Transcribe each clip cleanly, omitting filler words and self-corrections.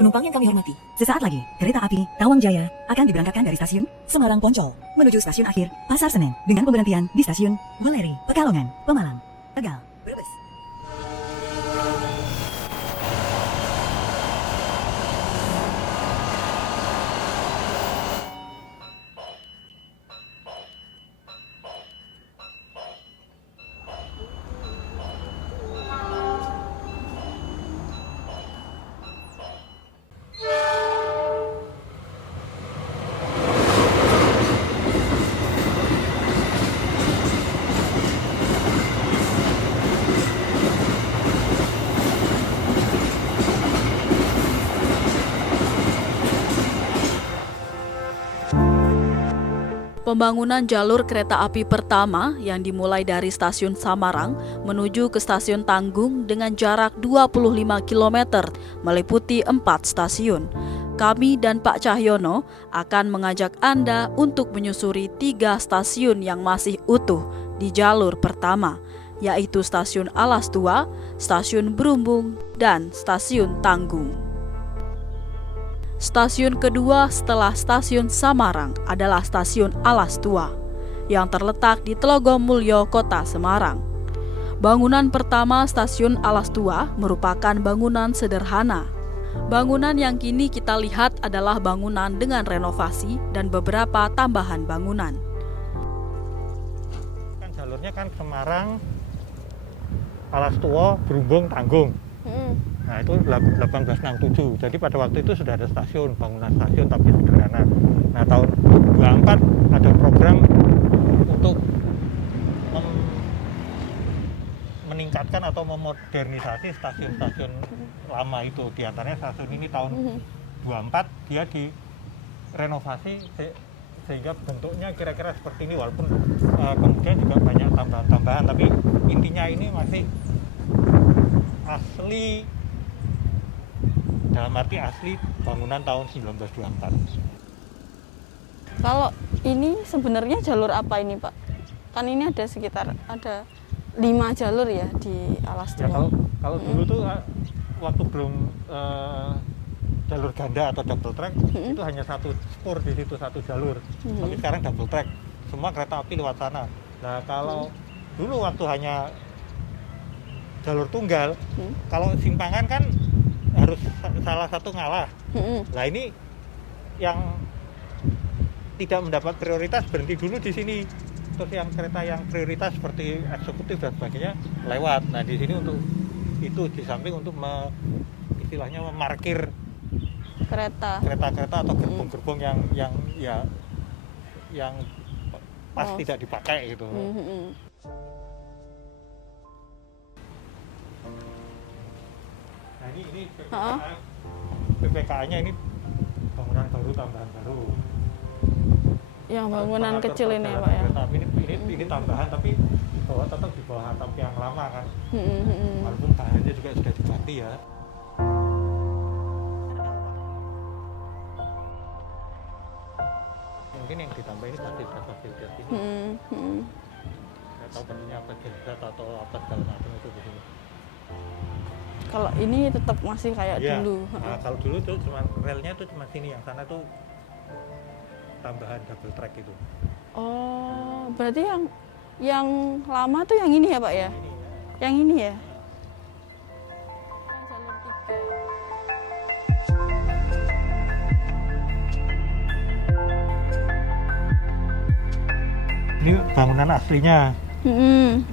Penumpang yang kami hormati, Sesaat lagi, kereta api Tawang Jaya akan diberangkatkan dari stasiun Semarang Poncol menuju stasiun akhir Pasar Senen dengan pemberhentian di stasiun Weleri, Pekalongan, Pemalang, Tegal, Brebes. Pembangunan jalur kereta api pertama yang dimulai dari stasiun Samarang menuju ke stasiun Tanggung dengan jarak 25 km meliputi 4 stasiun. Kami dan Pak Cahyono akan mengajak Anda untuk menyusuri 3 stasiun yang masih utuh di jalur pertama, yaitu Stasiun Alas Tua, Stasiun Berumbung, dan Stasiun Tanggung. Stasiun kedua setelah stasiun Samarang adalah stasiun Alas Tua yang terletak di Tlogomulyo, Kota Semarang. Bangunan pertama stasiun Alas Tua merupakan bangunan sederhana. Bangunan yang kini kita lihat adalah bangunan dengan renovasi dan beberapa tambahan bangunan. Kan jalurnya kan Semarang, Alas Tua, Berumbung, Tanggung. Nah itu 1867, jadi pada waktu itu sudah ada stasiun, bangunan stasiun tapi sederhana. Nah tahun 24 ada program untuk meningkatkan atau memodernisasi stasiun-stasiun lama itu. Di antaranya stasiun ini tahun 24 dia direnovasi sehingga bentuknya kira-kira seperti ini, walaupun kemudian juga banyak tambahan-tambahan, tapi intinya ini masih asli, dalam arti asli bangunan tahun 1924. Kalau ini sebenarnya jalur apa ini, Pak? Kan ini ada sekitar 5 jalur ya di Alas Tua. Ya, kalau dulu tuh waktu belum jalur ganda atau double track itu hanya satu spur di situ, satu jalur. Tapi sekarang double track, semua kereta api lewat sana. Nah kalau dulu waktu hanya jalur tunggal, kalau simpangan kan harus salah satu ngalah. Nah ini yang tidak mendapat prioritas berhenti dulu di sini. Terus yang kereta yang prioritas seperti eksekutif dan sebagainya lewat. Nah di sini untuk itu, di samping untuk istilahnya memarkir kereta-kereta atau gerbong-gerbong yang pas tidak dipakai gitu. Nah ini PPKA-nya ini bangunan baru, tambahan baru. Yang bangunan kecil ini ya, Pak ya. Ini tambahan tapi tetap di bawah atap yang lama kan. Walaupun bahannya juga sudah diganti ya. Mungkin yang ditambah ini fasilitas ini. Nggak tahu bentuknya apa, jasad atau apa segala macam itu di sini. Kalau ini tetap masih kayak dulu. Nah, kalau dulu tuh cuma relnya tuh cuma sini, yang sana tuh tambahan double track itu. Oh, berarti yang lama tuh yang ini ya, Pak ya? Yang ini ya? Jalur 3. Ini bangunan aslinya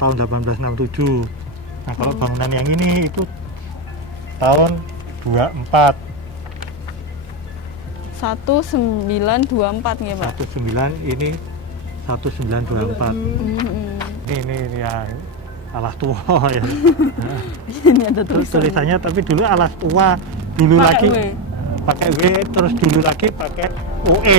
tahun 1867. Nah kalau bangunan yang ini itu tahun 24. 1924 nih, Pak. 19 ini 1924. Ini ya Alas Tua ya. Nah, Ini ada terus tulisan. tulisannya tapi dulu Alas Tua, dulu Pakai lagi W. pakai W, terus dulu lagi pakai UE.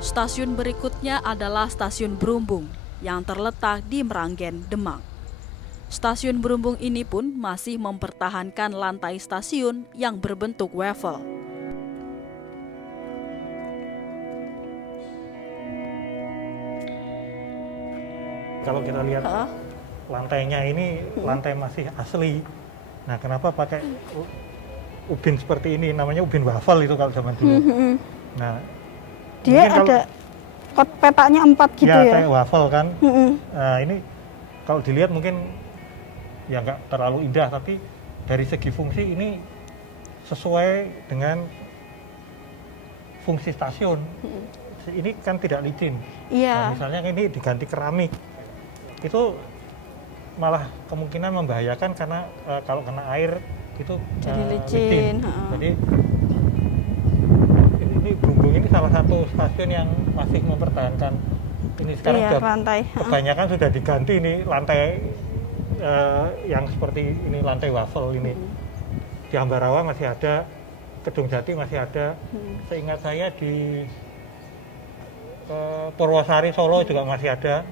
Stasiun berikutnya adalah Stasiun Berumbung yang terletak di Meranggen, Demak. Stasiun Berumbung ini pun masih mempertahankan lantai stasiun yang berbentuk waffle. kalau kita lihat Heeh. lantainya ini lantai masih asli. Nah, kenapa pakai ubin seperti ini? Namanya ubin wafel itu kalau zaman dulu. Nah, Dia mungkin kalau- ada kot petanya 4 gitu ya, ya. kayak wafel kan. Mm-mm. Nah, ini kalau dilihat mungkin ya nggak terlalu indah, tapi dari segi fungsi ini sesuai dengan fungsi stasiun. Ini kan tidak licin. Nah, Iya. misalnya ini diganti keramik, itu malah kemungkinan membahayakan karena kalau kena air itu Jadi licin, heeh. Jadi ini Brumbung ini salah satu stasiun yang masih mempertahankan ini. Sekarang Iya, sudah lantai. Heeh. kebanyakan sudah diganti ini lantai yang seperti ini, lantai wafel ini. Di Ambarawa masih ada, Kedung Jati masih ada. Seingat saya di Purwosari Solo juga masih ada.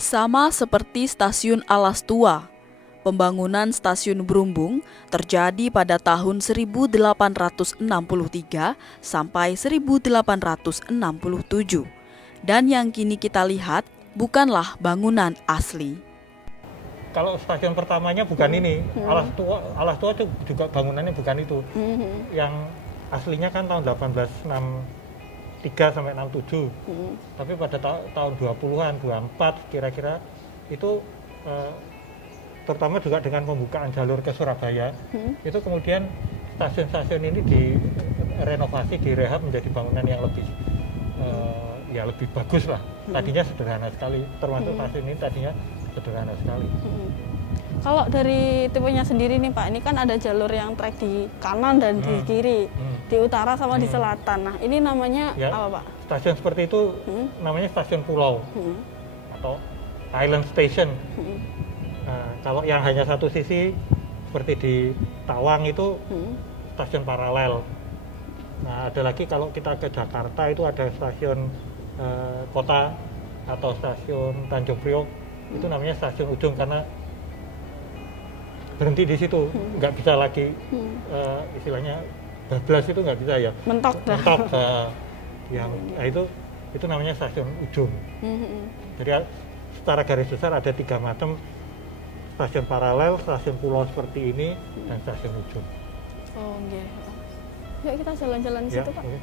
Sama seperti stasiun Alas Tua, pembangunan stasiun Brumbung terjadi pada tahun 1863 sampai 1867. Dan yang kini kita lihat bukanlah bangunan asli. Kalau stasiun pertamanya bukan ini, Alas Tua juga bangunannya bukan itu. Yang aslinya kan tahun 1863 sampai 67. Tapi pada tahun 20-an, 24 kira-kira itu terutama juga dengan pembukaan jalur ke Surabaya, itu kemudian stasiun-stasiun ini direnovasi, direhab menjadi bangunan yang lebih ya lebih bagus lah. Tadinya sederhana sekali, termasuk stasiun ini tadinya sederhana sekali. Kalau dari tipenya sendiri nih Pak, ini kan ada jalur yang trek di kanan dan di kiri, di utara sama di selatan. Nah, ini namanya Ya, apa Pak? stasiun seperti itu namanya stasiun pulau atau island station. Nah, kalau yang hanya satu sisi seperti di Tawang itu stasiun paralel. Nah, ada lagi kalau kita ke Jakarta itu ada stasiun kota atau stasiun Tanjung Priok, itu namanya stasiun ujung karena berhenti di situ, nggak bisa lagi istilahnya bablas, itu nggak bisa ya, Mentok dah. mentok yang nah itu namanya stasiun ujung. Jadi secara garis besar ada 3 macam: stasiun paralel, stasiun pulau seperti ini, dan stasiun ujung. Oh, iya. Yuk kita jalan-jalan di Ya, situ Pak. oke.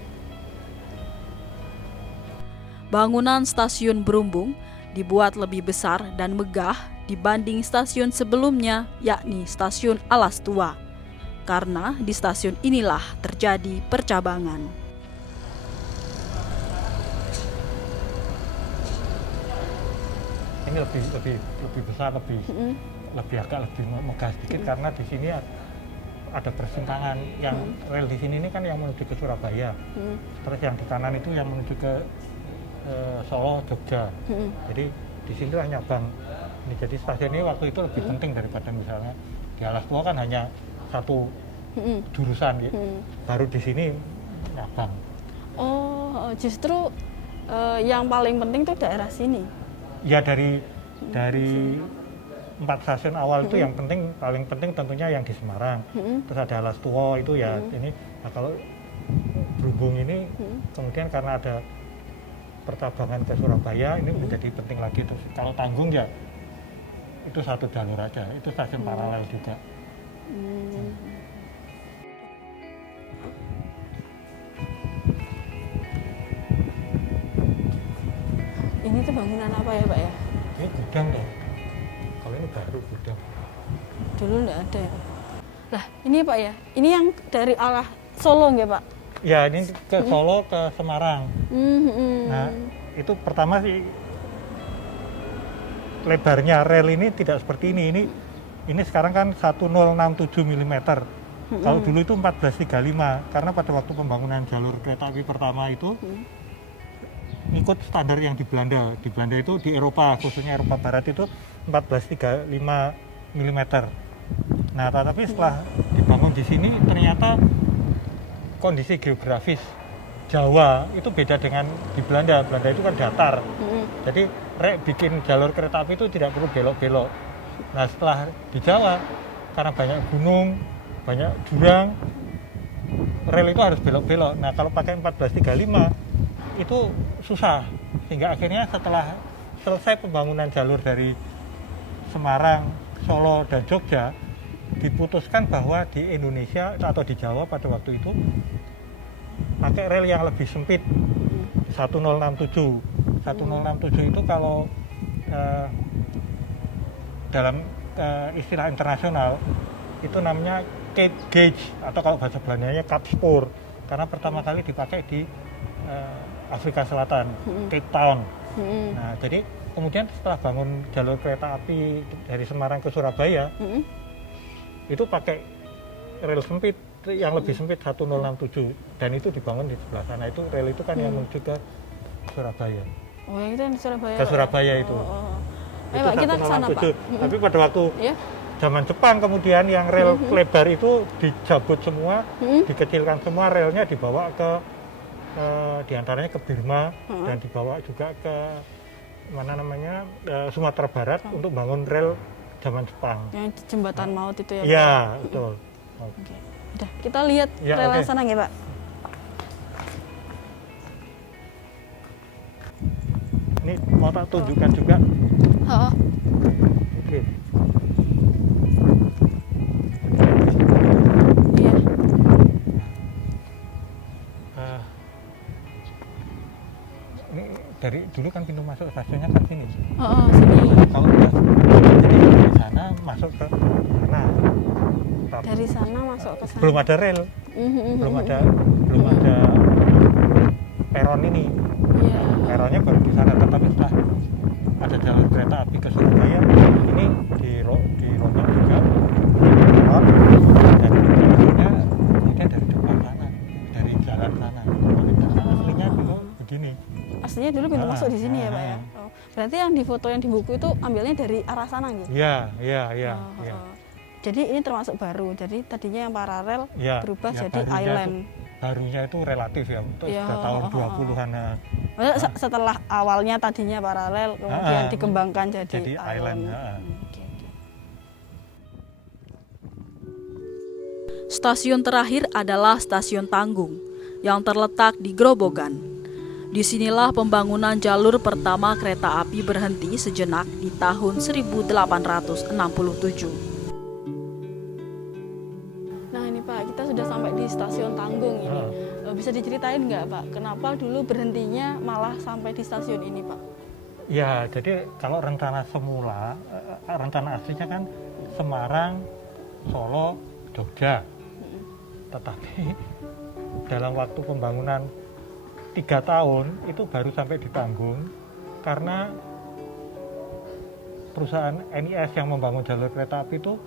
Bangunan stasiun Brumbung dibuat lebih besar dan megah dibanding stasiun sebelumnya, yakni stasiun Alas Tua. Karena di stasiun inilah terjadi percabangan. Ini lebih besar, lebih agak lebih megah sedikit karena di sini ada persimpangan. Yang rel di sini ini kan yang menuju ke Surabaya, terus yang di kanan itu yang menuju ke Solo, Jogja. Jadi di sini lah nyabang. Ini jadi stasiun ini waktu itu lebih penting daripada misalnya di Alas Tua kan hanya satu jurusan, gitu. Baru di sini nyabang. Oh, justru yang paling penting tuh daerah sini. Ya dari 4 stasiun awal itu yang paling penting tentunya yang di Semarang. Terus ada Alas Tua itu ya ini. Nah, kalau Brumbung ini kemudian karena ada percabangan ke Surabaya ini menjadi penting lagi. Terus kalau Tanggung ya itu satu jalur aja, itu stasiun paralel juga. Ini tuh bangunan apa ya Pak ya? Ini gudang deh. Kalau ini baru gudang. Dulu nggak ada ya Pak. Lah ini Pak ya, ini yang dari arah Solo nggak Pak? Ya ini ke Solo, ke Semarang. Nah itu pertama sih lebarnya rel ini tidak seperti ini. Ini sekarang kan 1067 mm. Kalau dulu itu 1435 karena pada waktu pembangunan jalur kereta api pertama itu ikut standar yang di Belanda. Di Belanda itu di Eropa, khususnya Eropa Barat itu 1435 mm. Nah, tapi setelah dibangun di sini ternyata kondisi geografis Jawa itu beda dengan di Belanda. Belanda itu kan datar. Jadi bikin jalur kereta api itu tidak perlu belok-belok. Nah, setelah di Jawa karena banyak gunung, banyak jurang, rel itu harus belok-belok. Nah, kalau pakai 1435 itu susah, sehingga akhirnya setelah selesai pembangunan jalur dari Semarang, Solo, dan Jogja, diputuskan bahwa di Indonesia atau di Jawa pada waktu itu pakai rel yang lebih sempit, 1067. 1067 itu kalau dalam istilah internasional itu namanya Cape Gauge, atau kalau bahasa Belandanya Kapspoor, karena pertama kali dipakai di Afrika Selatan, Cape Town. Nah, jadi kemudian setelah bangun jalur kereta api dari Semarang ke Surabaya, itu pakai rel sempit yang lebih sempit 1067, dan itu dibangun di sebelah sana. Itu rel itu kan yang menuju ke Surabaya. Oh, yang itu yang di Surabaya. Ke Surabaya itu. Ayo Pak, kita ke sana Pak. Tapi pada waktu Ya. zaman Jepang kemudian yang rel lebar itu dicabut semua, dikecilkan semua, relnya dibawa ke diantaranya ke Burma, dan dibawa juga ke mana namanya Sumatera Barat untuk bangun rel zaman Jepang. Yang jembatan maut itu ya Pak? Iya, betul. Oke. Udah, kita lihat Ya, rel yang oke. sana ya Pak. Ini mau tak tunjukkan juga. Oh. Oke. Iya. Ini dari dulu kan pintu masuk stasiunnya kan sini. Sini. Kalau udah jadi dari sana masuk ke sana. Dari sana masuk ke sana. Belum ada rel, belum ada peron ini. Iya. Peronnya baru di sana, tetapi setelah ada jalur kereta api ke Surabaya, ini dirombak juga, peron, dan akhirnya kemudian dari depan sana, dari jalan sana. Aslinya dulu begini. Aslinya dulu pintu masuk di sini ya Pak ya. Oh. Berarti yang di foto yang di buku itu ambilnya dari arah sana gitu. Iya. Jadi ini termasuk baru. Jadi tadinya yang paralel Ya, berubah ya, jadi island. Barunya itu relatif ya, itu Ya, sudah tahun 20-an. Maksudnya setelah awalnya tadinya paralel, kemudian dikembangkan jadi island. Oke. Stasiun terakhir adalah Stasiun Tanggung yang terletak di Grobogan. Disinilah pembangunan jalur pertama kereta api berhenti sejenak di tahun 1867. Nah ini Pak, kita sudah sampai di Stasiun Tanggung ini. Bisa diceritain nggak Pak, kenapa dulu berhentinya malah sampai di stasiun ini Pak? Ya, jadi kalau rencana semula, rencana aslinya kan Semarang, Solo, Jogja. Tetapi dalam waktu pembangunan 3 tahun itu baru sampai di Tanggung karena perusahaan NIS yang membangun jalur kereta api itu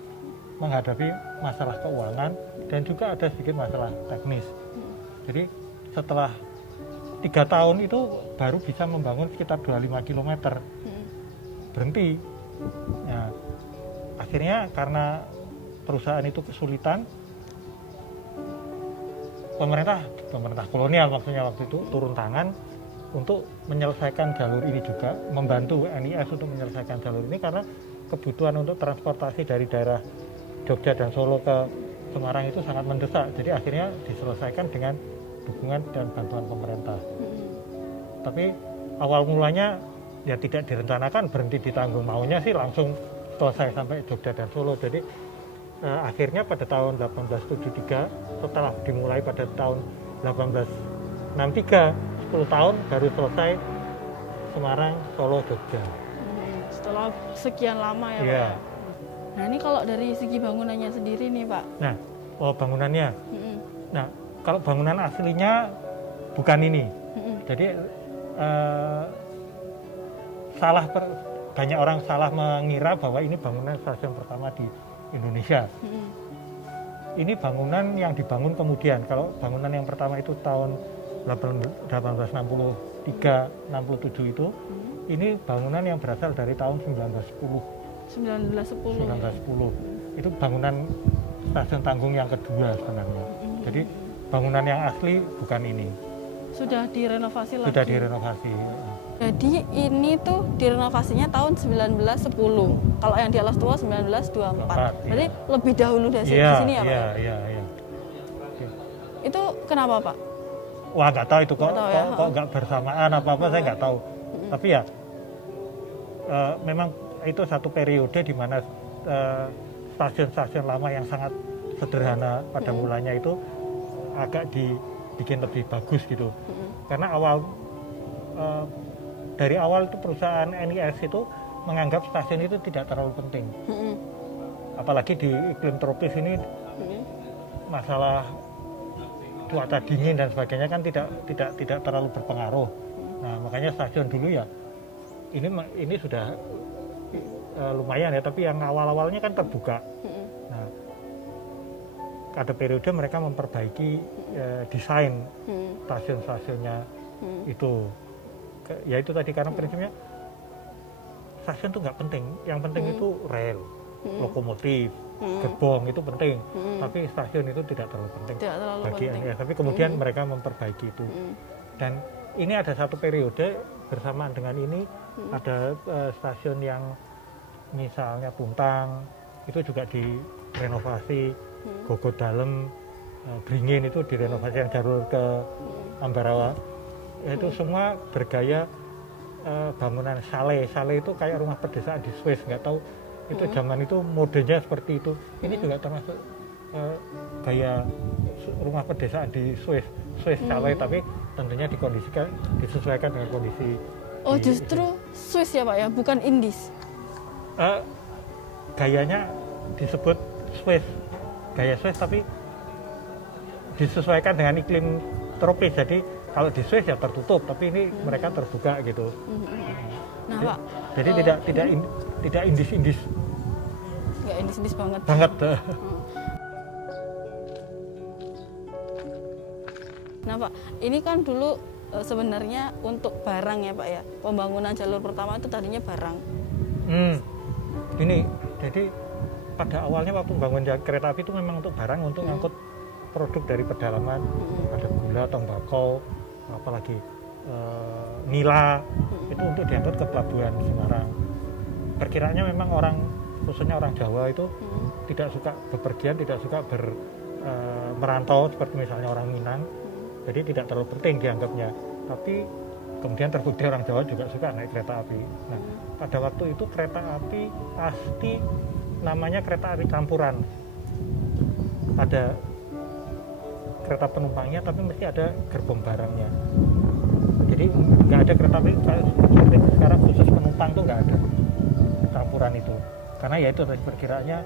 menghadapi masalah keuangan dan juga ada sedikit masalah teknis. Jadi setelah 3 tahun itu baru bisa membangun sekitar 25 km. Berhenti. Nah, akhirnya karena perusahaan itu kesulitan, pemerintah kolonial maksudnya waktu itu turun tangan untuk menyelesaikan jalur ini juga, membantu NIS untuk menyelesaikan jalur ini karena kebutuhan untuk transportasi dari daerah Jogja dan Solo ke Semarang itu sangat mendesak. Jadi akhirnya diselesaikan dengan dukungan dan bantuan pemerintah. Tapi awal mulanya ya tidak direncanakan berhenti di Tanggung, maunya sih langsung selesai sampai Jogja dan Solo. Jadi akhirnya pada tahun 1873 setelah dimulai pada tahun 1863, 10 tahun baru selesai Semarang, Solo, Jogja. Setelah sekian lama ya Pak. Iya. Nah ini kalau dari segi bangunannya sendiri nih Pak. Nah, bangunannya. Nah, kalau bangunan aslinya bukan ini. Jadi banyak orang salah mengira bahwa ini bangunan stasiun pertama di Indonesia. Ini bangunan yang dibangun kemudian. Kalau bangunan yang pertama itu tahun 1863-67 itu, ini bangunan yang berasal dari tahun 1910. 1910. Itu bangunan stasiun Tanggung yang kedua sebenarnya. Jadi bangunan yang asli bukan ini. Sudah direnovasi lagi? Sudah direnovasi. Jadi ini tuh direnovasinya tahun 1910. Kalau yang di Alas Tua 1924. Berarti lebih dahulu dari sini ya Pak? Iya. Itu kenapa Pak? Wah nggak tahu itu kok Nggak tahu ya? nggak bersamaan apa-apa saya nggak tahu. Tapi ya memang itu satu periode di mana stasiun-stasiun lama yang sangat sederhana pada mulanya itu agak dibikin lebih bagus gitu. Karena dari awal itu perusahaan NIS itu menganggap stasiun itu tidak terlalu penting. Apalagi di iklim tropis ini masalah cuaca dingin dan sebagainya kan tidak terlalu berpengaruh. Nah, makanya stasiun dulu ya ini sudah lumayan ya, tapi yang awal-awalnya kan terbuka. Nah, ada periode mereka memperbaiki desain stasiun-stasiunnya itu. Ya itu tadi, karena prinsipnya stasiun itu nggak penting. Yang penting itu rel, lokomotif, gerbong itu penting. Tapi stasiun itu tidak terlalu penting bagi NIS. Tapi kemudian mereka memperbaiki itu. Dan ini ada satu periode bersamaan dengan ini ada stasiun yang misalnya Puntang itu juga direnovasi, Gogo Dalem, Beringin itu direnovasi, yang jalur ke Ambarawa. Itu semua bergaya bangunan chalet. Chalet itu kayak rumah pedesaan di Swiss, nggak tahu itu zaman itu modenya seperti itu. Ini juga termasuk gaya rumah pedesaan di Swiss chalet, tapi tentunya disesuaikan dengan kondisi. Oh, justru Swiss ya Pak ya, bukan Indis. Gayanya disebut Swiss, gaya Swiss, tapi disesuaikan dengan iklim tropis. Jadi kalau di Swiss ya tertutup, tapi ini mereka terbuka gitu. Nah Pak, jadi tidak indis nggak indis banget. Nah Pak, ini kan dulu sebenarnya untuk barang ya Pak ya, pembangunan jalur pertama itu tadinya barang. Ini jadi pada awalnya waktu membangun kereta api itu memang untuk barang, untuk ngangkut produk dari pedalaman. Ada gula, tembakau, apalagi nila, itu untuk diangkut ke pelabuhan Semarang. Perkiraannya memang khususnya orang Jawa itu tidak suka bepergian, tidak suka merantau seperti misalnya orang Minang. Jadi tidak terlalu penting dianggapnya. Tapi kemudian terbukti orang Jawa juga suka naik kereta api. Nah, pada waktu itu kereta api pasti namanya kereta api campuran. Ada kereta penumpangnya, tapi mesti ada gerbong barangnya. Jadi nggak ada kereta api seperti sekarang khusus penumpang tuh nggak ada campuran itu. Karena ya itu tadi perkiraannya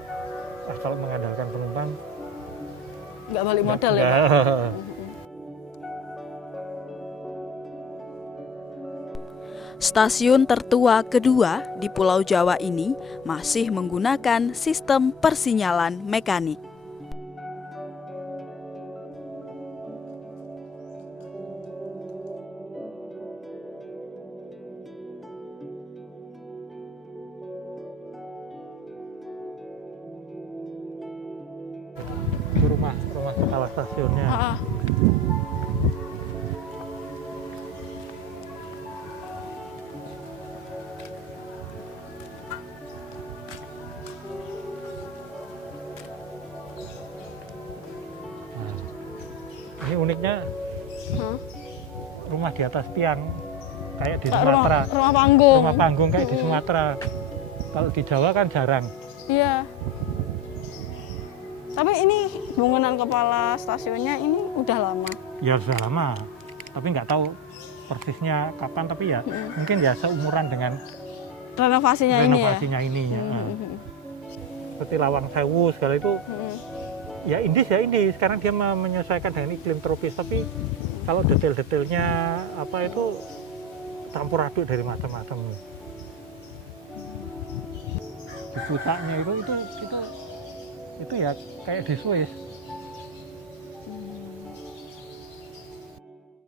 kalau mengandalkan penumpang nggak balik modal ya Pak. Stasiun tertua kedua di Pulau Jawa ini masih menggunakan sistem persinyalan mekanik. Itu rumah kepala stasiunnya. Ini uniknya rumah di atas tiang kayak di Sumatera. Rumah panggung. Rumah panggung kayak di Sumatera. Kalau di Jawa kan jarang. Iya. Tapi ini bangunan kepala stasiunnya ini udah lama. Ya sudah lama, tapi nggak tahu persisnya kapan. Tapi ya mungkin ya seumuran dengan renovasinya ini ya. Seperti Lawang Sewu segala itu. Ya Indis. Sekarang dia menyesuaikan dengan iklim tropis, tapi kalau detail-detailnya apa itu campur aduk dari macam-macam. Di puncaknya itu ya kayak di Swiss.